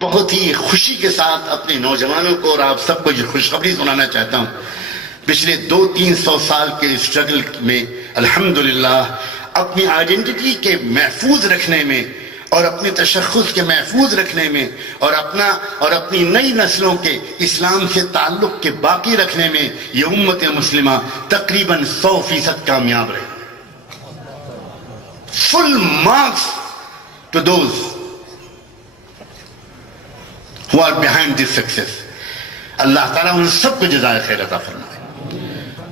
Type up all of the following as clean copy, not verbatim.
بہت ہی خوشی کے ساتھ اپنے نوجوانوں کو اور آپ سب کو یہ خوشخبری سنانا چاہتا ہوں. پچھلے 200-300 سال کے اسٹرگل میں الحمدللہ اپنی آئیڈینٹی کے محفوظ رکھنے میں اور اپنے تشخص کے محفوظ رکھنے میں اور اپنی نئی نسلوں کے اسلام سے تعلق کے باقی رکھنے میں یہ امت مسلمہ تقریباً 100% کامیاب رہی. Full marks to those who are behind this success. اللہ تعالیٰ ان سب کو جزائے خیر عطا فرمائے.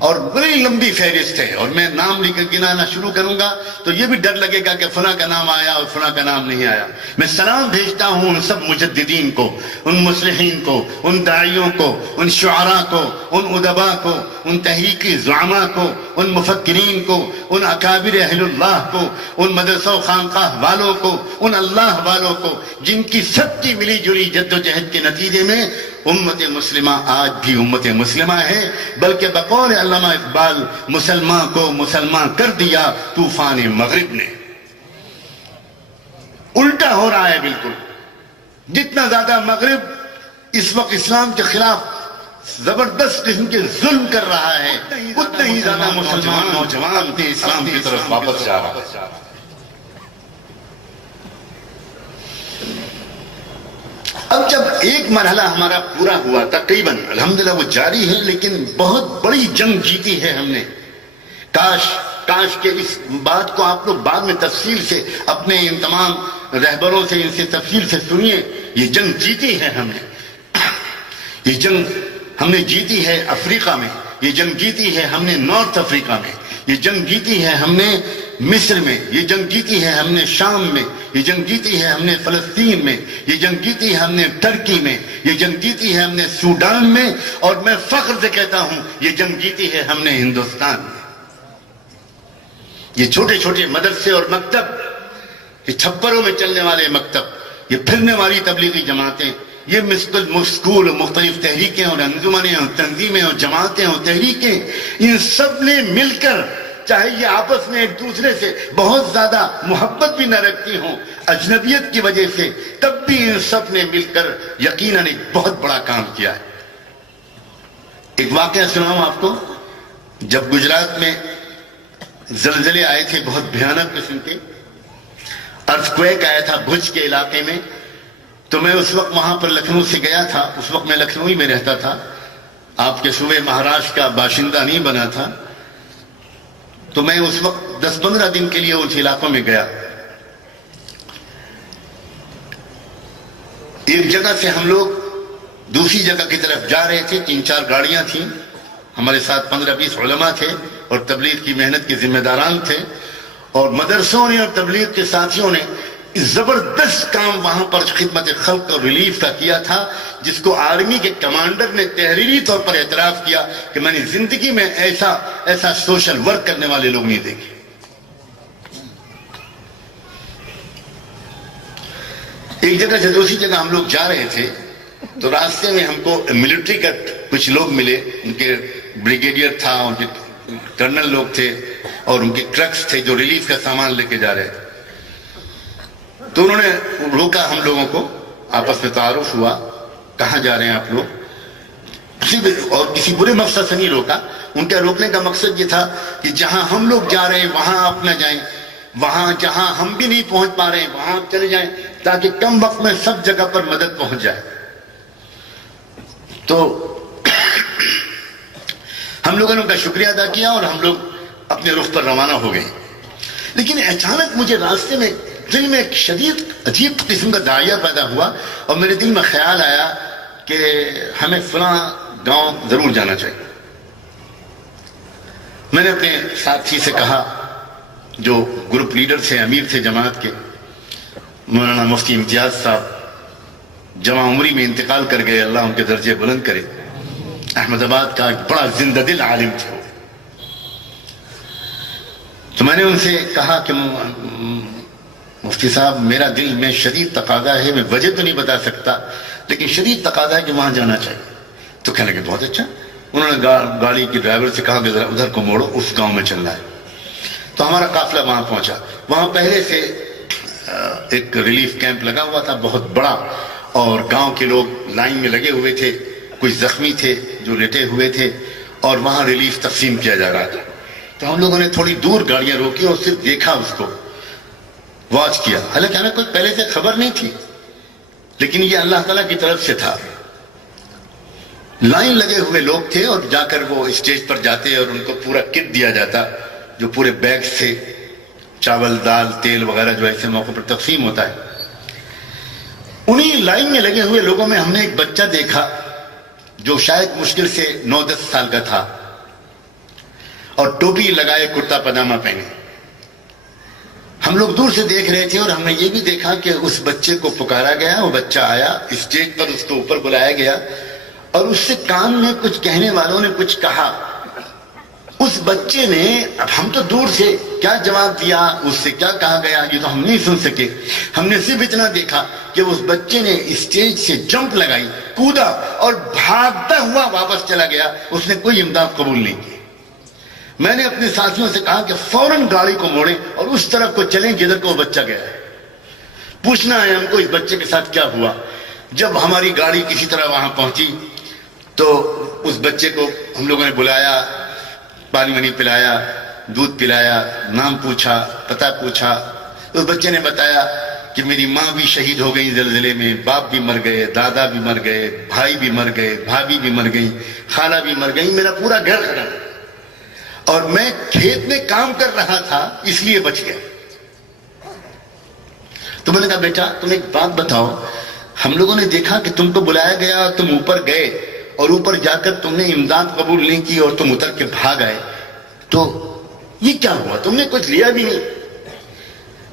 اور بڑی لمبی فہرست ہے اور میں نام لے کر گنانا شروع کروں گا تو یہ بھی ڈر لگے گا کہ فلاں کا نام آیا اور فلاں کا نام نہیں آیا. میں سلام بھیجتا ہوں ان سب مجددین کو، ان مصلحین کو، ان داعیوں کو، ان شعراء کو، ان ادباء کو، ان تحریکی زعماء کو، ان مفکرین کو، ان اکابر اہل اللہ کو، ان مدرسہ و خانقاہ والوں کو، ان اللہ والوں کو، جن کی سب کی ملی جلی جد و جہد کے نتیجے میں امت مسلمہ آج بھی امت مسلمہ ہے. بلکہ بقول علامہ اقبال مسلمان کو مسلمان کر دیا طوفان مغرب نے. الٹا ہو رہا ہے بالکل. جتنا زیادہ مغرب اس وقت اسلام کے خلاف زبردست قسم کے ظلم کر رہا ہے اتنا ہی زیادہ مسلمان نوجوان اپنے اسلام کی طرف واپس جا رہا ہے. اب جب ایک مرحلہ ہمارا پورا ہوا تقریباً الحمدللہ وہ جاری ہے لیکن بہت بڑی جنگ جیتی ہے ہم نے. کاش کہ اس بات کو آپ لوگ بعد میں تفصیل سے اپنے ان تمام رہبروں سے ان سے تفصیل سے سنیے. یہ جنگ جیتی ہے ہم نے. یہ جنگ ہم نے جیتی ہے افریقہ میں. یہ جنگ جیتی ہے ہم نے نارتھ افریقہ میں. یہ جنگ جیتی ہے ہم نے مصر میں. یہ جنگ جیتی ہے ہم نے شام میں. یہ جنگ جیتی ہے ہم نے فلسطین میں. یہ جنگ جیتی ہے ہم نے ترکی میں. یہ جنگ جیتی ہے ہم نے سوڈان میں. اور میں فخر سے کہتا ہوں یہ جنگ جیتی ہے ہم نے ہندوستان میں. یہ چھوٹے چھوٹے مدرسے اور مکتب، یہ چھپروں میں چلنے والے مکتب، یہ پھرنے والی تبلیغی جماعتیں، یہ اسکول، مختلف تحریکیں اور انجمنیں اور تنظیمیں اور جماعتیں اور تحریکیں، ان سب نے مل کر چاہے یہ آپس میں ایک دوسرے سے بہت زیادہ محبت بھی نہ رکھتی ہوں اجنبیت کی وجہ سے، تب بھی ان سب نے مل کر یقیناً ایک بہت بڑا کام کیا ہے. ایک واقعہ سناؤں آپ کو. جب گجرات میں زلزلے آئے تھے بہت بھیانک قسم کے، ارتھکویک آیا تھا بھج کے علاقے میں، تو میں اس وقت وہاں پر لکھنؤ سے گیا تھا. اس وقت میں لکھنؤ ہی میں رہتا تھا، آپ کے صوبے مہاراشٹر کا باشندہ نہیں بنا تھا. تو میں اس وقت 10-15 دن کے لیے ان علاقوں میں گیا. ایک جگہ سے ہم لوگ دوسری جگہ کی طرف جا رہے تھے. 3-4 گاڑیاں تھیں. ہمارے ساتھ 15-20 علماء تھے اور تبلیغ کی محنت کے ذمہ داران تھے. اور مدرسوں نے اور تبلیغ کے ساتھیوں نے زبردست کام وہاں پر خدمت خلق اور ریلیف کا کیا تھا، جس کو آرمی کے کمانڈر نے تحریری طور پر اعتراف کیا کہ میں نے زندگی میں ایسا سوشل ورک کرنے والے لوگ نہیں دیکھے. ایک جگہ سے دوسری جگہ ہم لوگ جا رہے تھے تو راستے میں ہم کو ملٹری کا کچھ لوگ ملے. ان کے بریگیڈیئر تھا، ان کے کرنل لوگ تھے اور ان کے ٹرکس تھے جو ریلیف کا سامان لے کے جا رہے تھے. تو انہوں نے روکا ہم لوگوں کو، آپس میں تعارف ہوا. کہاں جا رہے ہیں آپ لوگ؟ اور کسی برے مقصد سے نہیں روکا. ان کا روکنے کا مقصد یہ تھا کہ جہاں ہم لوگ جا رہے ہیں وہاں آپ نہ جائیں، وہاں جہاں ہم بھی نہیں پہنچ پا رہے ہیں وہاں آپ چلے جائیں، تاکہ کم وقت میں سب جگہ پر مدد پہنچ جائے. تو ہم لوگوں نے ان کا شکریہ ادا کیا اور ہم لوگ اپنے رخ پر روانہ ہو گئے. لیکن اچانک مجھے راستے میں دل میں ایک شدید عجیب قسم کا داعیہ پیدا ہوا اور میرے دل میں خیال آیا کہ ہمیں فلاں گاؤں ضرور جانا چاہیے. میں نے اپنے ساتھی سے کہا جو گروپ لیڈر تھے، امیر تھے جماعت کے، مولانا مفتی امتیاز صاحب جوان عمری میں انتقال کر گئے، اللہ ان کے درجے بلند کرے. احمد آباد کا ایک بڑا زندہ دل عالم تھے. تو میں نے ان سے کہا کہ مفتی صاحب میرا دل میں شدید تقاضا ہے، میں وجہ تو نہیں بتا سکتا لیکن شدید تقاضا ہے کہ وہاں جانا چاہیے. تو کہنے لگے بہت اچھا. انہوں نے گاڑی کی ڈرائیور سے کہا کہ ذرا ادھر کو موڑو، اس گاؤں میں چلنا ہے. تو ہمارا قافلہ وہاں پہنچا. وہاں پہلے سے ایک ریلیف کیمپ لگا ہوا تھا بہت بڑا، اور گاؤں کے لوگ لائن میں لگے ہوئے تھے، کچھ زخمی تھے جو لیٹے ہوئے تھے، اور وہاں ریلیف تقسیم کیا جا رہا تھا. تو ہم لوگوں نے تھوڑی دور گاڑیاں روکی اور صرف دیکھا، اس کو واچ کیا. حالانکہ ہمیں کوئی پہلے سے خبر نہیں تھی، لیکن یہ اللہ تعالیٰ کی طرف سے تھا. لائن لگے ہوئے لوگ تھے اور جا کر وہ اسٹیج پر جاتے اور ان کو پورا کٹ دیا جاتا، جو پورے بیگز تھے، چاول دال تیل وغیرہ جو ایسے موقع پر تقسیم ہوتا ہے. انہی لائن میں لگے ہوئے لوگوں میں ہم نے ایک بچہ دیکھا جو شاید مشکل سے 9-10 سال کا تھا، اور ٹوپی لگائے، کرتا پاجامہ پہنے. ہم لوگ دور سے دیکھ رہے تھے اور ہم نے یہ بھی دیکھا کہ اس بچے کو پکارا گیا، وہ بچہ آیا اسٹیج پر، اس کو اوپر بلایا گیا اور اس سے کان میں کچھ کہنے والوں نے کچھ کہا. اس بچے نے، اب ہم تو دور سے کیا جواب دیا، اس سے کیا کہا گیا یہ تو ہم نہیں سن سکے. ہم نے صرف اتنا دیکھا کہ اس بچے نے اسٹیج سے جمپ لگائی، کودا اور بھاگتا ہوا واپس چلا گیا. اس نے کوئی امداد قبول نہیں کی. میں نے اپنے ساتھیوں سے کہا کہ فوراً گاڑی کو موڑیں اور اس طرف کو چلیں جدھر کو وہ بچہ گیا ہے. پوچھنا ہے ہم کو اس بچے کے ساتھ کیا ہوا. جب ہماری گاڑی کسی طرح وہاں پہنچی تو اس بچے کو ہم لوگوں نے بلایا، پانی وانی پلایا، دودھ پلایا، نام پوچھا، پتہ پوچھا. اس بچے نے بتایا کہ میری ماں بھی شہید ہو گئی زلزلے میں، باپ بھی مر گئے، دادا بھی مر گئے، بھائی بھی مر گئے، بھابھی بھی مر گئی، خالہ بھی مر گئی، میرا پورا گھر ختم، اور میں کھیت میں کام کر رہا تھا اس لیے بچ گیا. تو میں نے کہا بیٹا تم ایک بات بتاؤ، ہم لوگوں نے دیکھا کہ تم کو بلایا گیا، تم اوپر گئے اور اوپر جا کر تم نے امداد قبول نہیں کی اور تم اتر کے بھاگ آئے، تو یہ کیا ہوا؟ تم نے کچھ لیا بھی نہیں.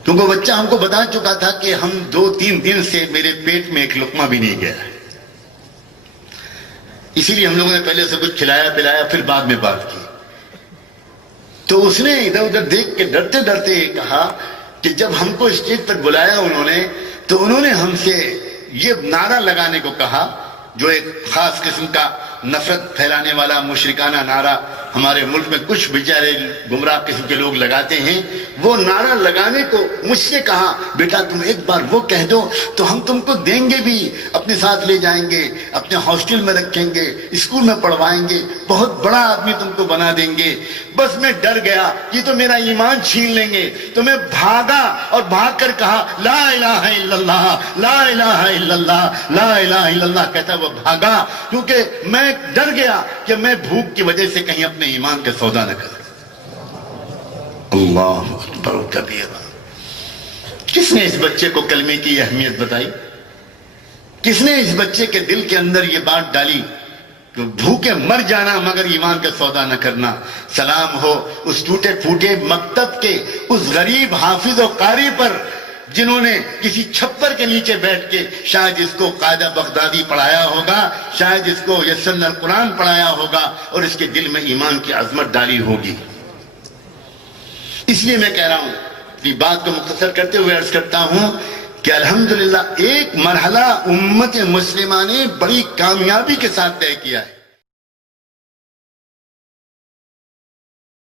کیونکہ بچہ ہم کو بتا چکا تھا کہ ہم 2-3 دن سے میرے پیٹ میں ایک لقمہ بھی نہیں گیا، اسی لیے ہم لوگوں نے پہلے سے کچھ کھلایا پلایا، پھر بعد میں بات کی. تو اس نے ادھر ادھر دیکھ کے ڈرتے ڈرتے یہ کہا کہ جب ہم کو اسٹیج پر بلایا انہوں نے، تو انہوں نے ہم سے یہ نعرہ لگانے کو کہا، جو ایک خاص قسم کا نفرت پھیلانے والا مشرکانہ نعرہ ہمارے ملک میں کچھ بیچارے گمراہ قسم کے لوگ لگاتے ہیں. وہ نعرہ لگانے کو مجھ سے کہا بیٹا تم ایک بار وہ کہہ دو تو ہم تم کو دیں گے بھی، اپنے ساتھ لے جائیں گے، اپنے ہاسٹل میں رکھیں گے، اسکول میں پڑھوائیں گے، بہت بڑا آدمی تم کو بنا دیں گے. بس میں ڈر گیا یہ تو میرا ایمان چھین لیں گے، تو میں بھاگا اور بھاگ کر کہا لا الہ الا اللہ، لا الہ الا اللہ، لا الہ الا اللہ کہتا وہ بھاگا، کیونکہ میں ڈر گیا کہ میں بھوک کی وجہ سے کہیں اپنے ایمان کا سودا نہ کر. اللہ اکبر کبیرہ. کس نے اس بچے کو کلمے کی اہمیت بتائی؟ کس نے اس بچے کے دل کے اندر یہ بات ڈالی کہ بھوکے مر جانا مگر ایمان کا سودا نہ کرنا؟ سلام ہو اس ٹوٹے پھوٹے مکتب کے اس غریب حافظ و قاری پر جنہوں نے کسی چھپر کے نیچے بیٹھ کے شاید اس کو قاعدہ بغدادی پڑھایا ہوگا، شاید اس کو یسن القرآن پڑھایا ہوگا اور اس کے دل میں ایمان کی عظمت ڈالی ہوگی. اس لیے میں کہہ رہا ہوں کہ بات کو مختصر کرتے ہوئے عرض کرتا ہوں کہ الحمدللہ ایک مرحلہ امت مسلمہ نے بڑی کامیابی کے ساتھ طے کیا ہے.